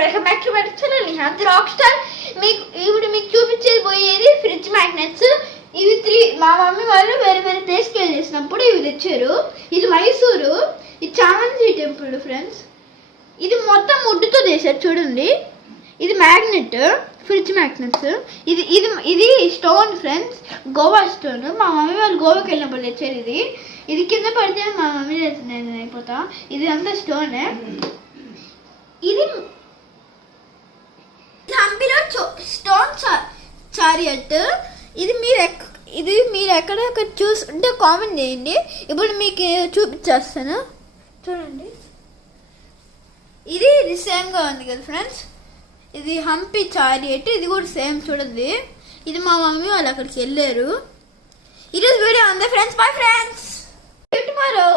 Welcome back to my channel Nihanth rock star. మీకు చూపించేది పోయేది ఫ్రిడ్జ్ మ్యాగ్నెట్స్. ఇవి 3 మా మమ్మీ వాళ్ళు వేరే వేరే ప్లేస్కి వెళ్ళేసినప్పుడు ఇవి తెచ్చారు. ఇది మైసూరు, ఇది చామంతి టెంపుల్ ఫ్రెండ్స్. ఇది మొత్తం వుడ్తో చేశారు చూడండి. ఇది మ్యాగ్నెట్, ఫ్రిడ్జ్ మ్యాగ్నెట్స్. ఇది ఇది ఇది స్టోన్ ఫ్రెండ్స్, గోవా స్టోన్. మా మమ్మీ వాళ్ళు గోవాకి వెళ్ళినప్పుడు తెచ్చారు. ఇది కింద పడితే మా మమ్మీ నేను అయిపోతా. ఇది అంతా స్టోనే. ఇది హంపీలో స్టోన్ చారియట్. ఇది మీరు ఎక్కడెక్కడ చూస్తుంటే కామెంట్ చేయండి. ఇప్పుడు మీకు చూపించేస్తాను చూడండి. ఇది సేమ్గా ఉంది కదా ఫ్రెండ్స్. ఇది హంపి చారియట్. ఇది కూడా సేమ్ చూడండి. ఇది మా మమ్మీ వాళ్ళు అక్కడికి వెళ్ళారు. ఈరోజు వీడియో అంతే ఫ్రెండ్స్. Bye friends. టుమారో.